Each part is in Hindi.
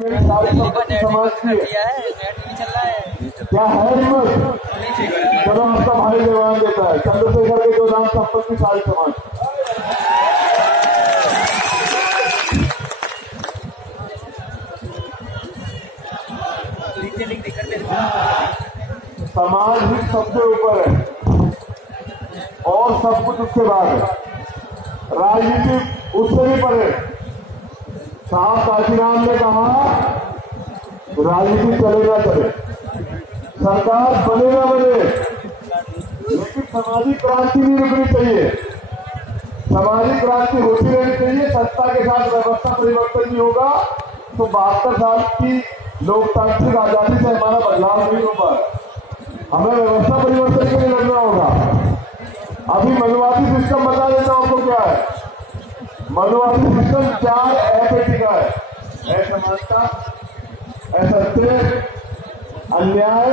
समाज की क्या है हिम्मत? चलो आपका भाई जवान देता है चंद्रशेखर के जो नाम संपत्ति सारी समाज समाज ही सबसे ऊपर है और सब कुछ उसके बाद है। राजनीति उससे भी परे। साहब काशीराम ने कहा राजनीति चलेगा चले, सरकार बनेगा बने, लेकिन सामाजिक क्रांति नहीं रुकनी चाहिए। सामाजिक क्रांति होती रहनी चाहिए। सत्ता के साथ व्यवस्था परिवर्तन नहीं होगा तो 72 साल की लोकतांत्रिक आजादी से हमारा बदलाव नहीं हो पाए। हमें व्यवस्था परिवर्तन के लिए लड़ना होगा। अभी मनुवादी सिस्टम बता देता हूं आपको क्या है। मनुवादी सिस्टम 4 ऐसे टिका है, असमानता, असत्य, अन्याय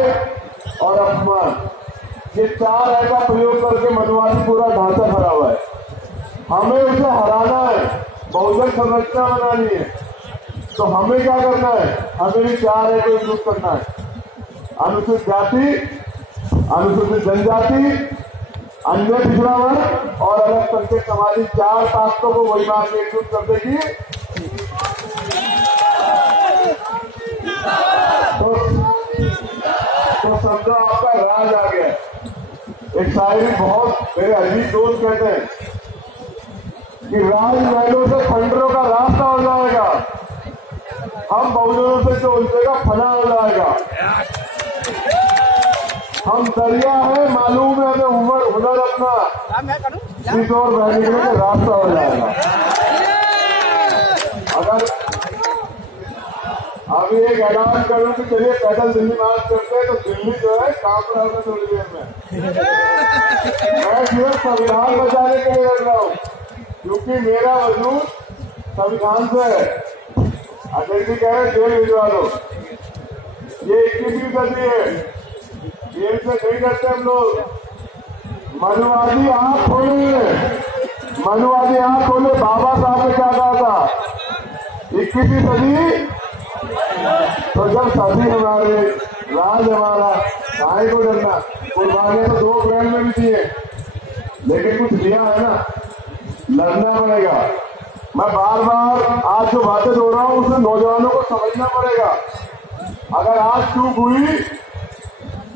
और अपमान। ये 4 ऐ का प्रयोग करके मनुवादी पूरा ढांचा खड़ा हुआ है। हमें उसे हराना है, बहुजन संरचना बनानी है। तो हमें क्या करना है? हमें भी 4 ऐ को यूज करना है। अनुसूचित जाति, अनुसूचित जनजाति, अन्य पिछड़ा वर्ग और अलग संख्यक समाज, 4 ताकतों को वही बात एकजुट कर देगी तो समझो आपका राज आ गया। एक शायरी बहुत मेरे अजीब दोस्त कहते हैं कि राजमहलों से खंडरों का रास्ता हो जाएगा, हम बहुजनों से जो उलझेगा फना हो जाएगा। हम दरिया है, मालूम है हमें उम्र हुनर अपना इस और बह निकलने का रास्ता हो जाएगा। अगर अभी एक ऐलान करूं कि चलिए पैदल दिल्ली मार्च करते हैं तो दिल्ली जो है काम रहा होगा थोड़ी देर में। मैं सिर्फ संविधान बचाने के लिए लड़ रहा हूं क्योंकि मेरा वजूद संविधान से है। अजय जी कह रहे जेल भिजवा दो, ये 21वीं सदी है, जेल से नहीं करते हम लोग। मनुवादी आंख खोले, मनुवादी आंख खोले। बाबा साहब ने क्या कहा था? 21वीं सदी तो जब सदी हमारे राज हमारा काहे को डरना। कुर्बानियां तो 2 अप्रैल में भी दिए, लेकिन कुछ दिया है ना, लड़ना पड़ेगा। मैं बार बार आज जो बातें हो रहा हूं उसे नौजवानों को समझना पड़ेगा। अगर आज चूक हुई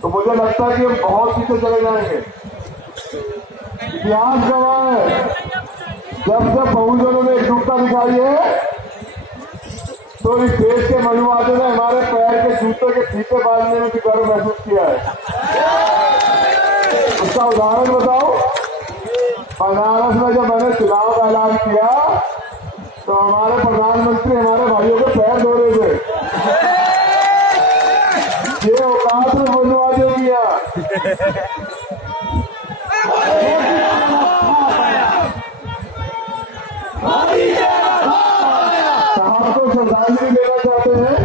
तो मुझे लगता है कि हम बहुत पीछे चले जाएंगे। इतिहास गवाह है, जब बहुजनों ने एकजुटता दिखाई है तो इस देश के मनुवादियों ने हमारे पैर के जूते के फीते बांधने में भी गर्व महसूस किया है। उसका उदाहरण बताओ, बनारस में जब मैंने चुनाव का ऐलान किया तो हमारे प्रधानमंत्री हमारे भाइयों के पैर धो रहे थे। ये औकात में मनुवादियों किया। साहब को श्रद्धांजलि देना चाहते हैं,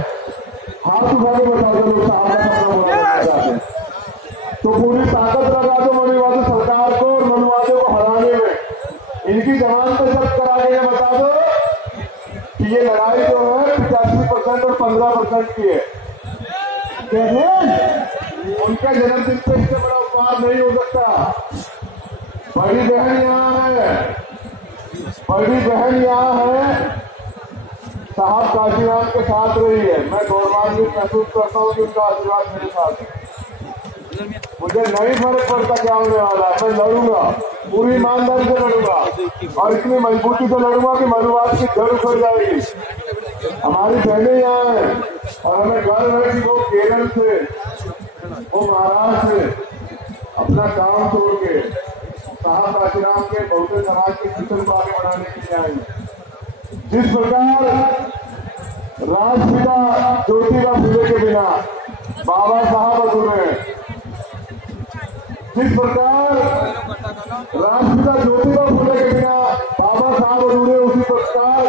हाथ उठा के बता दो लोग साहब का सपना बोलना चाहते हैं तो पूरी ताकत लगा दो मनुवादी सरकार को और मनुवादियों को हराने में। इनकी जमानत जब्त करा के बता दो कि ये लड़ाई जो है 85% और 15% की है। उनका जन्मदिन पे इससे बड़ा उपहार नहीं हो सकता। बड़ी बहन यहाँ है, बड़ी बहन यहाँ है, साहब काशीराम के साथ रही है। मैं गौरवान्वित महसूस करता हूँ कि उनका आशीर्वाद मेरे साथ है। मुझे नहीं फर्क पड़ता क्या होने वाला है, मैं लड़ूंगा, पूरी ईमानदारी से लड़ूंगा और इतनी मजबूती से लड़ूंगा कि मनुवाद की जड़ उखड़ जाएगी। हमारी बहनें यहाँ हैं और हमें गर्व है कि वो केरल से, वो महाराष्ट्र से अपना काम छोड़ के साहब काशीराम के बहुजन समाज के मिशन को आगे बढ़ाने के लिए आएंगे। जिस प्रकार राष्ट्रपिता ज्योतिबा फुले के बिना बाबा साहब अधूरे हैं, जिस प्रकार राष्ट्रपिता ज्योतिबा फुले के बिना बाबा साहब अधूरे, उसी प्रकार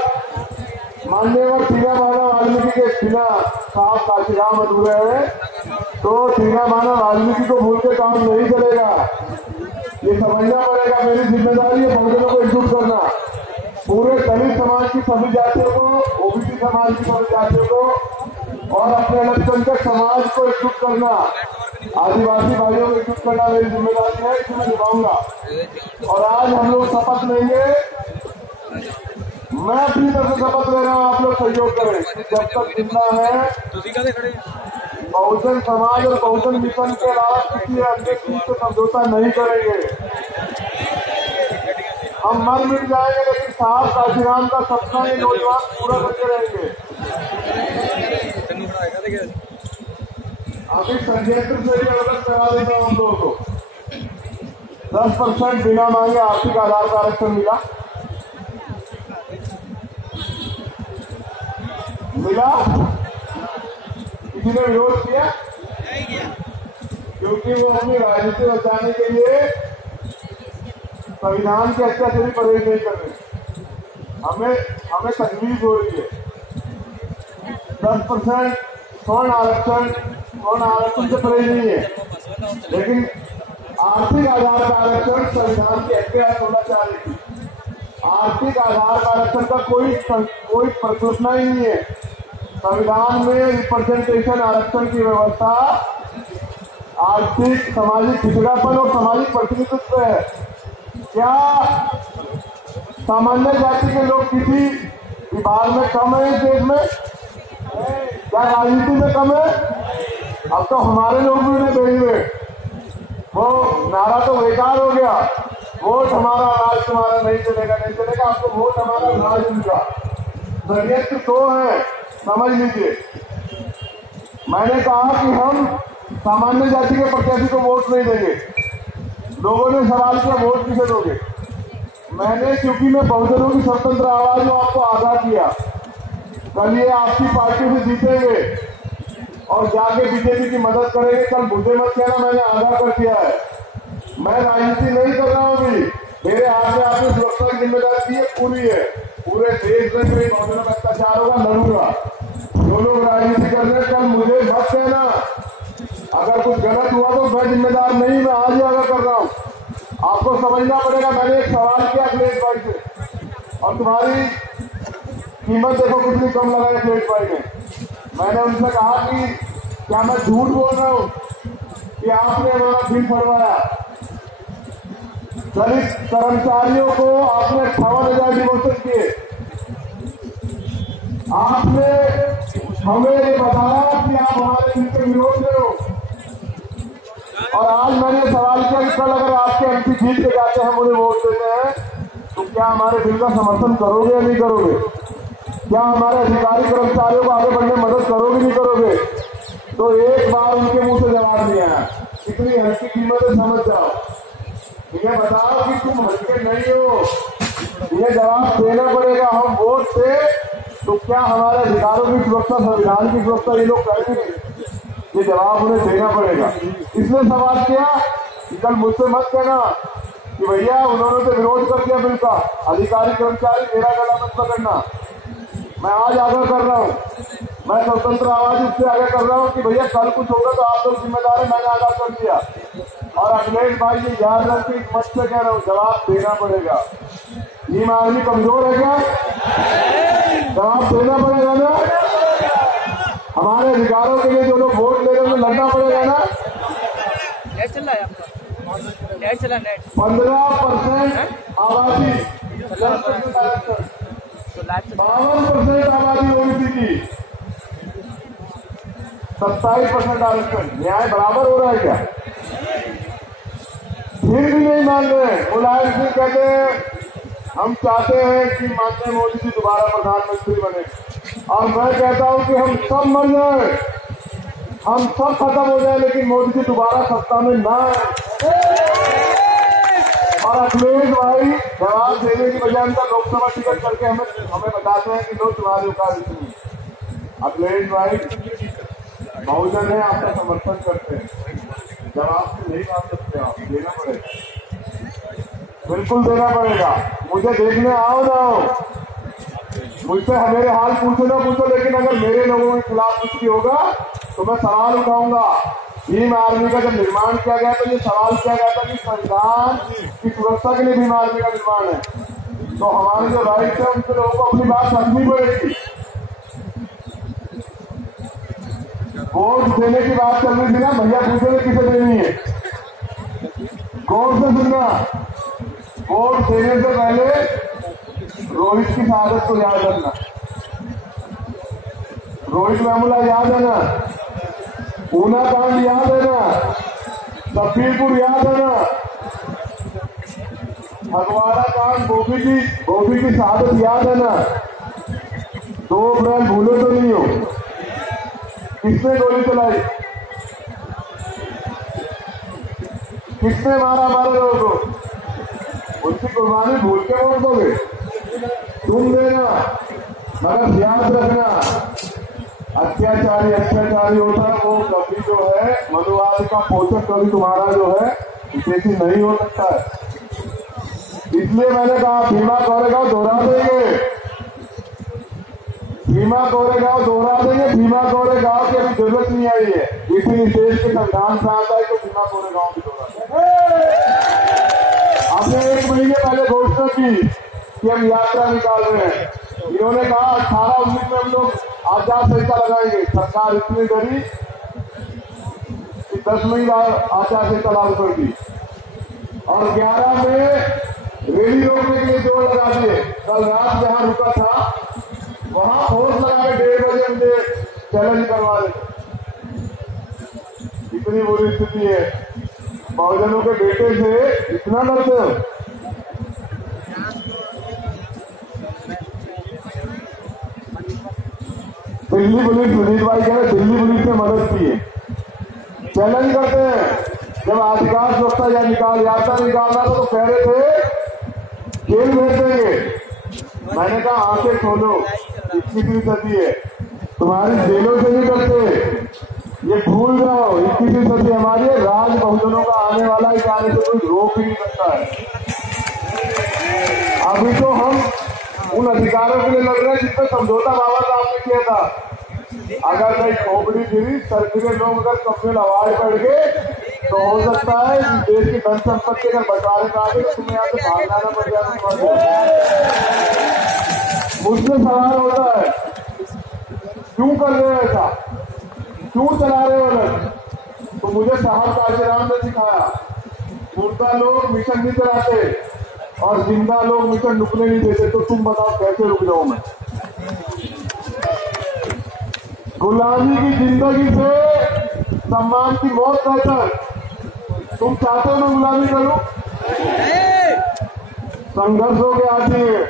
माननीय तीना मानव वाल्मीकि के बिना साहब काशीराम अधूरे हैं। तो तीना मानव वाल्मीकि को भूल के काम नहीं चलेगा। ये समझना पड़ेगा, मेरी जिम्मेदारी है बहुजनों को एकजुट करना। पूरे दलित समाज की सभी जातियों को, ओबीसी समाज की सभी जातियों को और अपने अल्पसंख्यक समाज को एकजुट करना, आदिवासी भाइयों को एकजुट करना मेरी जिम्मेदारी है, इसे मैं निभाऊंगा। और आज हम लोग शपथ लेंगे, मैं अपनी तरफ से शपथ ले रहा हूँ, आप लोग सहयोग करें। जब तक जिंदा है बहुजन समाज और बहुजन मिशन के अलावा किसी अन्य चीज से समझौता नहीं करेंगे। हम मर मिट जाएंगे लेकिन साहब काशीराम का सपना ये नौजवान पूरा करके रहेंगे। अभी संयंत्र से भी अवगत करा देता हूँ हम लोगों को। 10% बिना मांगे आर्थिक आधार का आरक्षण मिला किसी ने विरोध किया? क्योंकि वो अपनी राजनीति बचाने के लिए संविधान के अत्याचारी परहेज नहीं कर रहे। हमें तकलीफ हो रही है। 10% स्वर्ण आरक्षण से परहेज नहीं है, लेकिन आर्थिक आधार का आरक्षण संविधान की अत्याचार होना चाह रही थी। आर्थिक आधार का आरक्षण का कोई प्रश्न ही नहीं है। संविधान में रिप्रेजेंटेशन आरक्षण की व्यवस्था आर्थिक सामाजिक पिछड़ापन और सामाजिक प्रतिनिधित्व है। क्या सामान्य जाति के लोग किसी विभाग में कम है इस देश में? क्या राजनीति में कम है? अब तो हमारे लोग भी उन्हें भेज रहे। वो नारा तो बेकार हो गया, वोट हमारा राज तुम्हारा नहीं चलेगा। आपको वोट हमारा राज उनका। षड्यंत्र तो है, समझ लीजिए। मैंने कहा कि हम सामान्य जाति के प्रत्याशी को वोट नहीं देंगे। लोगों ने सवाल किया वोट किसे दोगे? मैंने, क्योंकि मैं बहुजनों की स्वतंत्र आवाज में आपको आगाह किया, कल ये आपकी पार्टी से जीतेंगे और जाके बीजेपी की मदद करेंगे। कल मुझे मत कहना, मैंने आगाह कर दिया है। मैं राजनीति नहीं कर रहा हूँ अभी, मेरे हाथ में आपने सुरक्षा की जिम्मेदारी दी है, पूरी है। पूरे देश में कोई बहुजनों का अत्याचार होगा, लड़ूंगा। जो लोग राजनीति कर रहे हैं कल मुझे मत कहना। अगर कुछ गलत हुआ तो मैं जिम्मेदार नहीं, मैं आज ही आगाह कर रहा हूँ। आपको समझना पड़ेगा। मैंने एक सवाल किया अखिलेश भाई से और तुम्हारी कीमत देखो कितनी कम लगाई अखिलेश भाई ने। मैंने उनसे कहा कि क्या मैं झूठ बोल रहा हूँ कि आपने हमारा बिल फड़वाया? दलित कर्मचारियों को आपने 58,000 डिमोशन किए। आपने हमें ये बताया कि आप हमारे बिल के विरोध में हो। और आज मैंने सवाल किया कि कल अगर आपके एमपी जीत के जाते हैं, मुझे वोट देते हैं, तो क्या हमारे बिल का समर्थन करोगे या नहीं करोगे? क्या हमारे अधिकारी कर्मचारियों को आगे बढ़ने में मदद करोगे नहीं करोगे? तो एक बार उनके मुंह से जवाब दिया है, इतनी हल्की कीमत है, समझ जाओ। ये बताओ कि तुम हल्के नहीं हो, ये जवाब देना पड़ेगा। हम वोट से तो क्या हमारे अधिकारों की सुरक्षा, संविधान की सुरक्षा ये लोग करेंगे? ये जवाब उन्हें देना पड़ेगा। इसने सवाल किया कि कल मुझसे मत कहना कि भैया उन्होंने तो विरोध कर दिया बिल का, अधिकारी कर्मचारी मेरा गला मत पकड़ना। मैं आज आगाह कर रहा हूँ, मैं स्वतंत्र आवाज इससे आगाह कर रहा हूँ कि भैया कल कुछ होगा तो आप लोग जिम्मेदार है। मैंने आगाह कर दिया। और अखिलेश भाई ये याद रखते मत से कह रहा हूँ, जवाब देना पड़ेगा। टीम आर्मी कमजोर है क्या? जवाब देना पड़ेगा ना। हमारे अधिकारों के लिए जो लोग वोट ले रहे हैं लड़ना पड़ेगा ना। नेट चल रहा है आपका? नेट चला, नेट 15% आबादी, 52% आबादी ओबीसी की, 27% आरक्षण। न्याय बराबर हो रहा है क्या? फिर भी नहीं मान रहे। मुलायम सिंह कहते हैं हम चाहते हैं कि माननीय मोदी जी दोबारा प्रधानमंत्री बने, और मैं कहता हूं कि हम सब मर जाए, हम सब खत्म हो जाए, लेकिन मोदी जी दोबारा सत्ता में ना आए। और अखिलेश भाई जवाब देने की बजाय उनका लोकसभा टिकट करके हमें बताते हैं कि लोग तुम्हारी औकात इतनी। अखिलेश भाई बहुजन है, आपका समर्थन करते हैं, जवाब से नहीं मान सकते आप, देना पड़ेगा, बिल्कुल देना पड़ेगा। मुझे देखने आओ ना हो, मुझसे मेरे हाल पूछो ना पूछो, लेकिन अगर मेरे लोगों के खिलाफ कुछ भी होगा तो मैं सवाल उठाऊंगा। भीम आर्मी का जब निर्माण किया गया तो ये सवाल किया गया था कि संविधान की सुरक्षा के लिए भीम आर्मी का निर्माण है, तो हमारे जो राइट है उनके लोगों को अपनी बात रखनी पड़ेगी। वोट देने की बात चल रही थी ना, भैया पूछे किसे देनी है, कौन से सुनना। वोट देने से पहले रोहित की शहादत को याद रखना, रोहित वेमुला याद है ना, ऊना कांड याद है ना, सफीरपुर याद है ना, फगवाड़ा कांड गोभी की शहादत याद है ना। 2 अप्रैल भूले तो नहीं हो। किसने गोली चलाई, किसने मारा हमारे लोगों को, उसकी कुर्बानी भूल के वोट दोगे तुम देना। मगर याद रखना, अत्याचारी होता है वो कभी जो है मनुवाद का पोषक कभी तुम्हारा जो है विशेषी नहीं हो सकता है। इसलिए मैंने कहा भीमा कोरेगांव दोहरा देंगे, भीमा कोरेगांव दोहरा देंगे। भीमा कोरेगांव की अभी जरूरत नहीं आई है, इसी देश के संविधान से आता है तो भीमा कोरेगांव की दोहरा हमने 1 महीने पहले घोषणा की कि हम यात्रा निकाल रहे हैं। इन्होंने कहा 18-19 में हम लोग आचार संहिता लगाएंगे। सरकार इतनी डरी कि 10 में ही आचार संहिता लागू कर दी और 11 में रैली रोकने के लिए जोर लगा दिए। कल रात जहां रुका था वहां फोर्स लगा के 1:30 बजे मुझे चैलेंज करवा रहे। इतनी बुरी स्थिति है, बहुजनों के बेटे से इतना डरते हो। दिल्ली पुलिस, सुनील भाई कह रहे दिल्ली पुलिस ने मदद की है, चैलेंज करते हैं। जब अधिकार सुरक्षा यात्रा निकालना था तो कह रहे थे जेल भेज देंगे। मैंने कहा आंखें खोलो, 21वीं सदी है, तुम्हारी जेलों से नहीं करते, ये भूल जाओ। 21वीं सदी हमारी है, राज बहुजनों का आने वाला है, आने से कोई रोक ही नहीं सकता है। अभी तो हम उन अधिकारों के लिए लड़ रहे हैं जिसपे समझौता बाबा साहब ने किया था। अगर कहीं खोपड़ी गिरी, सरकारी लोग अगर कब्जे आवाज बढ़ गए तो हो सकता है देश की धन संपत्ति अगर बंटवारे में आ गए तो तुम्हें यहाँ से भागना ना पड़ जाए। मुझसे सवाल होता है क्यों कर रहे हो ऐसा, क्यों चला रहे हो लोग? तो मुझे साहब काशीराम ने सिखाया, मुर्दा लोग मिशन नहीं चलाते और जिंदा लोग मिशन रुकने नहीं देते। तो तुम बताओ कैसे रुक जाऊं मैं? गुलामी की जिंदगी से सम्मान की मौत बेहतर। तुम चाहते हो मैं गुलामी करूं? संघर्षों के आती है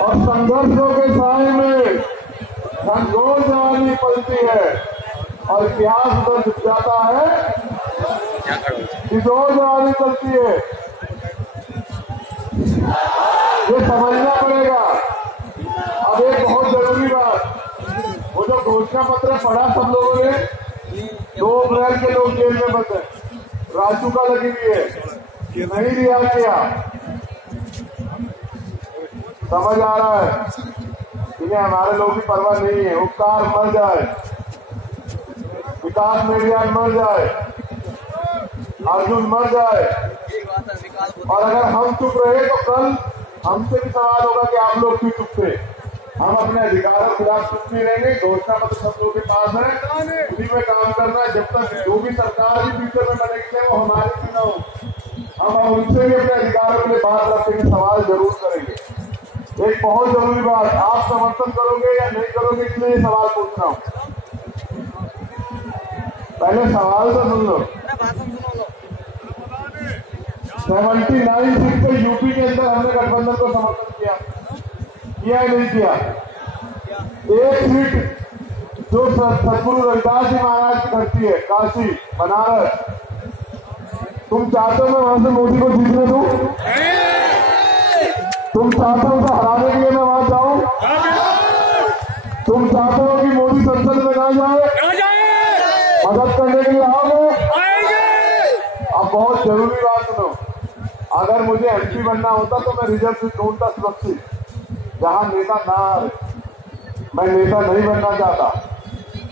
और संघर्षों के साए में घनघोर जवानी पलती है और इतिहास उधर झुक जाता है, किशोर जवानी चलती है। ये समझना पड़ेगा। अब एक बहुत जरूरी बात, वो जो घोषणा पत्र पढ़ा सब लोगों ने, 2 अप्रैल के लोग जेल में बंद है, राजूका लगी हुई है, नहीं रिहा किया। समझ आ रहा है इन्हें हमारे लोगों की परवाह नहीं है। उपकार मर जाए, विकास मेरियान मर जाए, अर्जुन मर जाए, और अगर हम चुप रहे तो कल हमसे भी सवाल होगा कि आप लोग क्यों चुप थे। हम अपने अधिकारों के खिलाफ चुप नहीं रहेंगे। घोषणा पत्र सब लोगों के पास है, उसी में काम करना है। जब तक जो भी सरकार भी फ्यूचर में बनेगी वो हमारी भी ना हो, हम उनसे भी अपने अधिकारों के लिए बात रखेंगे, सवाल जरूर करेंगे। एक बहुत जरूरी बात, आप समर्थन करोगे या नहीं करोगे इसलिए ये सवाल पूछ रहा हूँ। पहले सवाल तो सुन लो। 79 सीट पे यूपी के अंदर हमने गठबंधन को समर्थन किया या नहीं किया? 1 सीट जो सदगुरु रविदास जी महाराज की धरती है, काशी बनारस, तुम चाहते हो मैं वहां से मोदी को जीतने दूं? तुम चाहते हो उसे हराने के लिए मैं वहां जाऊं? तुम चाहते हो कि मोदी संसद में ना जाए? मदद करने के लिए आओगे? अब बहुत जरूरी बात सुनो, अगर मुझे एमपी बनना होता तो मैं रिजर्व सीट ढूंढता सुरक्षित, जहां नेता ना आ रहे। मैं नेता नहीं बनना चाहता,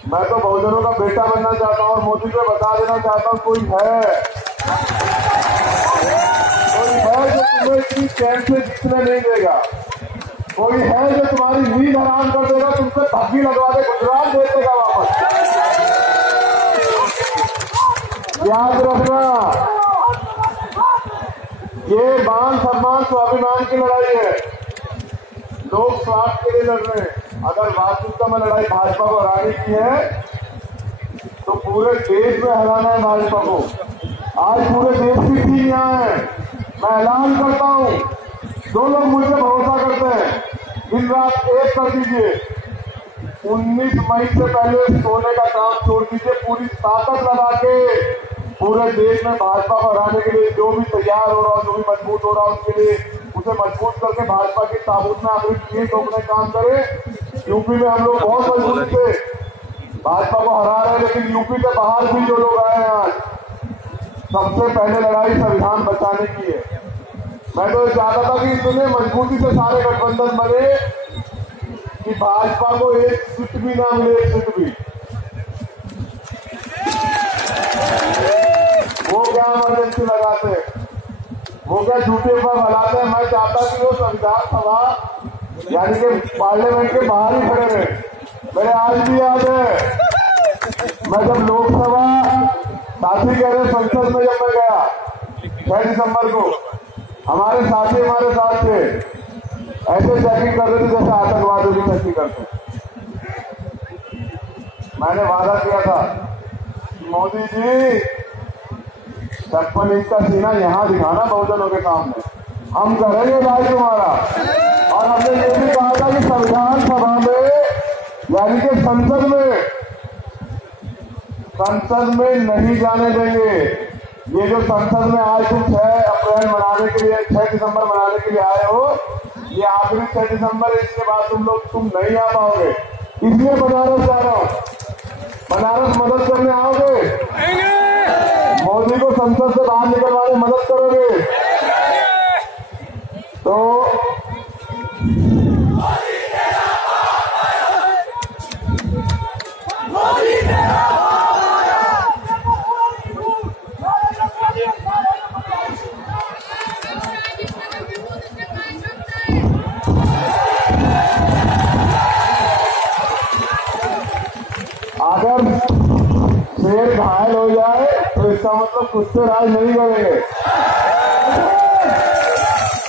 मैं तो बहुजनों का बेटा बनना चाहता हूं और मोदी को बता देना चाहता हूं कोई है जो तुम्हें इतनी चैन से जीतने नहीं देगा। कोई है जो तुम्हारी नींद हराम कर देगा, तुमसे धक्की लगवा के गुजरात दे देगा वापस। याद रखना, ये मान सम्मान स्वाभिमान की लड़ाई है। लोग स्वार्थ के लिए लड़ रहे हैं। अगर वास्तविकता में लड़ाई भाजपा को हराने की है तो पूरे देश में हराना है भाजपा को। आज पूरे देश की टीम यहाँ है। मैं ऐलान करता हूँ, जो लोग मुझे भरोसा करते हैं, दिन रात एक कर दीजिए। 19 मई से पहले सोने का काम छोड़ दीजिए। पूरी ताकत लगा के पूरे देश में भाजपा को हराने के लिए जो भी तैयार हो रहा हो, जो भी मजबूत हो रहा हो, उसके लिए उसे मजबूत करके भाजपा के ताबूत में आखिरी चीज रोकने काम करें। यूपी में हम लोग बहुत मजबूत थे, भाजपा को हरा रहे हैं, लेकिन यूपी से बाहर भी जो लोग आए हैं आज, सबसे पहले लड़ाई संविधान बचाने की है। मैं तो ये चाहता था कि इतने मजबूती से सारे गठबंधन बने कि भाजपा को एक सीट भी ना मिले, एक सीट भी। वो क्या इमरजेंसी लगाते, वो क्या झूठे पर फैलाते हैं। मैं चाहता कि वो संविधान सभा यानी कि पार्लियामेंट के बाहर ही खड़े रहे। मेरे आज भी याद है, मैं जब लोकसभा साथी कह रहे संसद में जब मैं गया 6 दिसंबर को, हमारे साथी हमारे साथ थे, ऐसे चेकिंग कर रहे थे जैसे आतंकवादियों की चेकिंग करते। मैंने वादा किया था, मोदी जी 56 इंच का सीना यहाँ दिखाना बहुजनों के सामने, हम करेंगे राज तुम्हारा। और हमने ये भी कहा था कि संविधान सभा में यानी कि संसद में नहीं जाने देंगे। ये जो संसद में आज तुम 6 अप्रैल मनाने के लिए, 6 दिसंबर मनाने के लिए आए हो, ये आखिरी 6 दिसंबर, इसके बाद तुम नहीं आ पाओगे। इसलिए बनारस जा रहा हूं। बनारस मदद करने आओगे? मोदी को संसद से बाहर निकलवाने मदद करोगे? तो अगर शेर घायल हो जाए तो इसका मतलब कुत्ते राज नहीं करेंगे,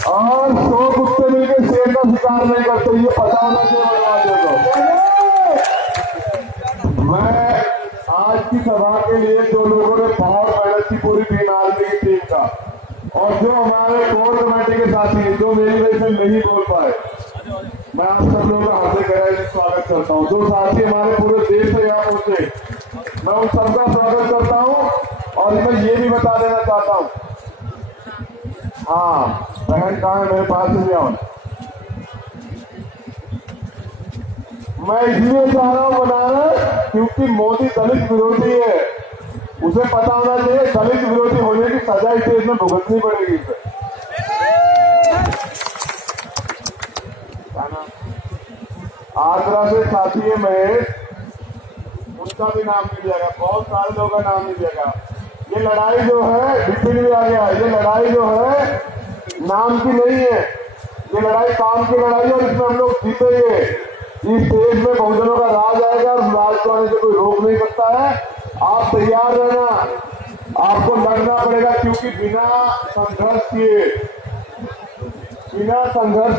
और 100 कुत्ते मिलकर शेर का शिकार नहीं करते। ये पता होना चाहिए। मैं आज की सभा के लिए जो लोगों ने बहुत मेहनत की, पूरी टीम आर्मी की टीम का, और जो हमारे कोर कमेटी के साथी जो मेरी वजह से नहीं बोल पाए, मैं आप सब लोगों का हार्दिक गहराई स्वागत करता हूँ। जो साथी हमारे पूरे देश से यहाँ पहुंचे, मैं उन सबका स्वागत करता हूँ। और मैं ये भी बता देना चाहता हूँ, हाँ बहन कहाँ है, मेरे पास ही आओ। मैं इसलिए चाह रहा हूँ बनारस क्योंकि मोदी दलित विरोधी है। उसे पता होना चाहिए दलित विरोधी होने की सजा इसे इसमें भुगतनी पड़ेगी। इसे आगरा से साथी है महेश, उनका भी नाम नहीं लिया गया, बहुत सारे लोगों का नाम नहीं लिया गया। ये लड़ाई जो है, विपिन भी आ गया, ये लड़ाई जो है नाम की नहीं है, ये लड़ाई काम की लड़ाई है, और इसमें हम लोग जीतेंगे। इस देश में बहुजनों का राज आएगा और राज को आने से कोई रोक नहीं सकता है। आप तैयार रहना, आपको लड़ना पड़ेगा, क्योंकि बिना संघर्ष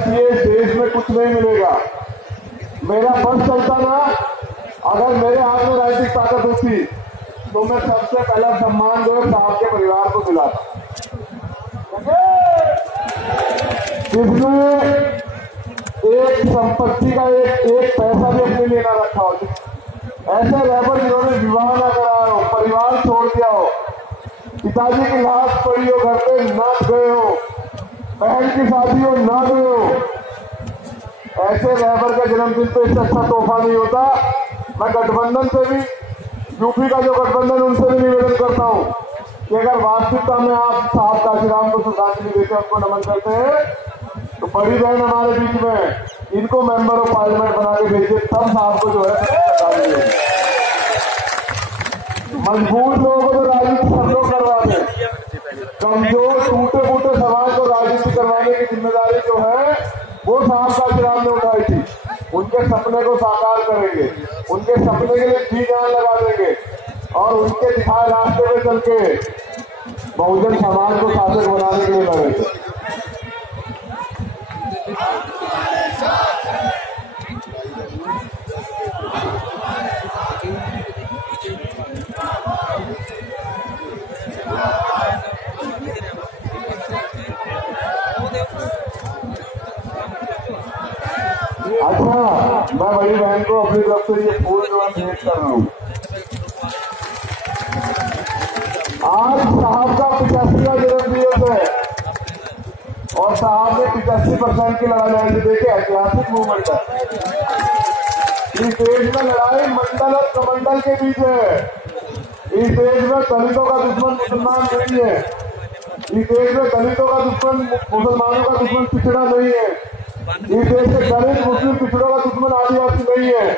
किए देश में कुछ नहीं मिलेगा। मेरा बस चलता ना, अगर मेरे हाथ में राजनीतिक ताकत होती तो मैं सबसे पहला सम्मान जो है साहब के परिवार को दिलाता। जिसमें एक संपत्ति का एक पैसा भी अपने लिए ना रखा हो, ऐसे रैपर जिन्होंने विवाह ना कराया हो, परिवार छोड़ दिया हो, पिताजी की लाश पड़ी हो, घर पे ना गए हो, बहन की शादी हो ना गए हो, ऐसे रैपर के जन्मदिन पे इससे अच्छा तोहफा नहीं होता। मैं गठबंधन से भी, यूपी का जो गठबंधन, उनसे भी निवेदन करता हूँ कि अगर वास्तविकता में आप साहब काशीराम को श्रद्धांजलि देते हैं, उनको नमन करते हैं, तो बड़ी बहन हमारे बीच में, इनको मेंबर ऑफ पार्लियामेंट बना के भेजिए, तब साहब को जो है श्रद्धांजलि देंगे। मजबूत लोगों को तो राजनीति सब लोग करवा दें, कमजोर टूटे फूटे समाज को राजनीति करवाने की जिम्मेदारी जो है वो साहब काशीराम को साकार करेंगे, उनके सपने के लिए जी जान लगा देंगे और उनके दिखाए रास्ते में चल के बहुजन समाज को शासक बनाने के लिए लड़ेंगे। अच्छा, मैं बड़ी बहन को अपनी तरफ से ये फूल जो है भेंट कर रहा हूँ। आज साहब का 85वां जन्मदिवस है और साहब ने 85% की लड़ाई लड़ी। देखे ऐतिहासिक मूवमेंट है। इस देश में लड़ाई मंडल और कमंडल के बीच है। इस देश में दलितों का दुश्मन मुसलमान नहीं है। इस देश में दलितों का दुश्मन मुसलमानों का दुश्मन पिछड़ा नहीं है। इस देश में दलित मुस्लिम पिछड़ों का दुश्मन आदिवासी नहीं है।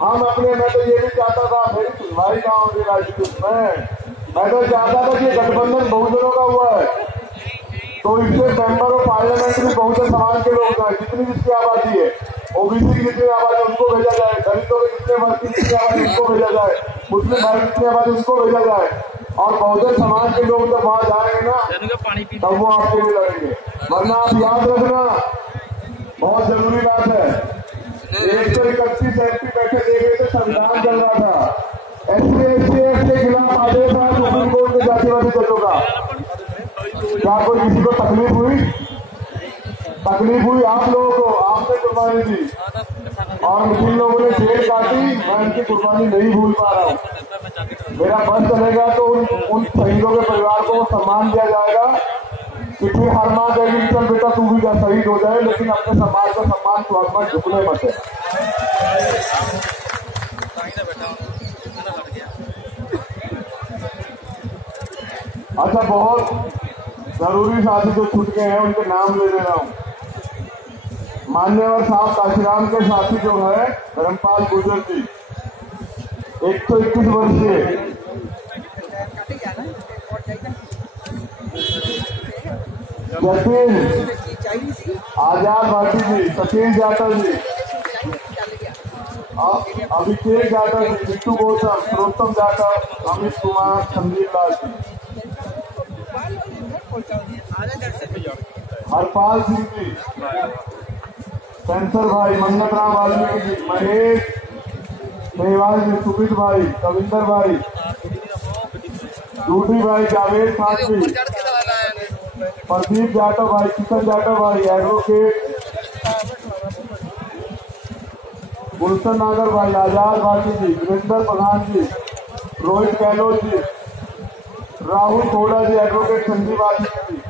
हम अपने, मैं तो ये भी चाहता था, मेरी सुनवाई कहाँ होगी राजनीति में, मैं तो चाहता था कि गठबंधन बहुजनों का हुआ है तो इससे मेंबर ऑफ पार्लियामेंट भी बहुजन समाज के लोग हैं। जितनी जिसकी आबादी है, ओबीसी की जितनी आबादी है उनको भेजा जाए, दलितों के जितने वर्ग की जितनी आबादी उनको भेजा जाए, मुस्लिम भाई जितनी आबादी उनको भेजा जाए और बहुजन समाज के लोग जब वहां जाएंगे ना तब वो आपके लिए लड़ेंगे। वरना आप याद रखना, बहुत जरूरी बात है, 131 एमपी बैठे दे गए थे, संविधान चल रहा था, SC/ST के खिलाफ आदेश है सुप्रीम कोर्ट के जातिवादी जजों का। क्या कोई किसी को तकलीफ हुई? तकलीफ हुई आप लोगों को, आपने कुर्बानी दी और जिन लोगों ने जेल काटी, मैं उनकी कुर्बानी नहीं भूल पा रहा हूँ। मेरा बस चलेगा तो उन शहीदों के परिवार को सम्मान दिया जाएगा कि फिर हर माँ कहेगी चल बेटा तू भी शहीद हो जाए, लेकिन अपने समाज का सम्मान तू मत झुकने मत है। अच्छा, बहुत जरूरी साथी जो छूट गए हैं उनके नाम ले रहा हूँ। मान्यवर साहब काशीराम के साथी जो है धर्मपाल गुर्जर जी, 121 वर्षीय। जतिन आजाद भाटी जी, सतीश जाटव जी, अभिषेक जाटव जी, बिट्टू गौतम, प्रोत्तम जाटव, अमित कुमार, संदीप लाल जी, हरपाल सिंह जी, कैंसर भाई, मन्नत राम वाल्मीकि जी, महेश मेहवाल जी, सुमित भाई, कविंदर भाई, दूटी भाई, जावेद खान जी, प्रदीप जाटव भाई, किशन जाटव भाई, एडवोकेट गुलशन नागर भाई, आजाद भाटी जी, वीरेंद्र प्रधान जी, रोहित गहलोत जी, राहुल थोड़ा जी, एडवोकेट संजीव आदित्य जी,